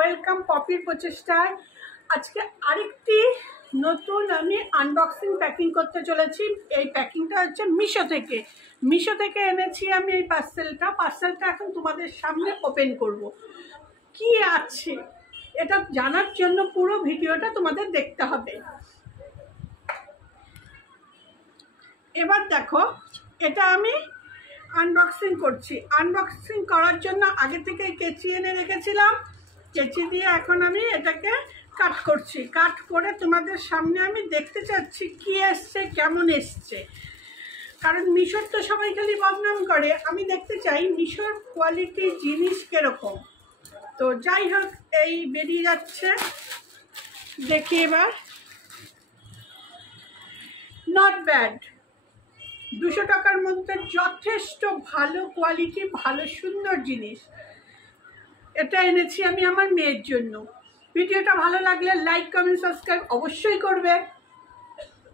Welcome পপির প্রচেষ্টায়। আজকে আরেকটি নতুন আমি আনবক্সিং প্যাকিং করতে চলেছি। এই প্যাকিংটা হচ্ছে মিশো থেকে এনেছি আমি এই পার্সেলটা এখন তোমাদের সামনে ওপেন করব। কি আছে এটা জানার জন্য পুরো ভিডিওটা তোমাদের দেখতে হবে। এবার দেখো, এটা আমি আনবক্সিং করছি। আনবক্সিং করার জন্য আগে থেকে কেচি এনে রেখেছিলাম। কেচি দিয়ে এখন আমি এটাকে কাট করছি। কাট করে তোমাদের সামনে আমি দেখতে চাচ্ছি কি এসছে, কেমন এসছে। কারণ মিশোর তো সবাই খালি বদনাম করে, আমি দেখতে চাই মিশোর কোয়ালিটি জিনিস কীরকম। তো যাই হোক, এই বেরিয়ে যাচ্ছে, দেখি এবার। নট ব্যাড, 200 টাকার মধ্যে যথেষ্ট ভালো কোয়ালিটি, ভালো সুন্দর জিনিস। এটা এনেছি আমি আমার মেয়ের জন্য। ভিডিওটা ভালো লাগলে লাইক, কমেন্ট, সাবস্ক্রাইব অবশ্যই করবে।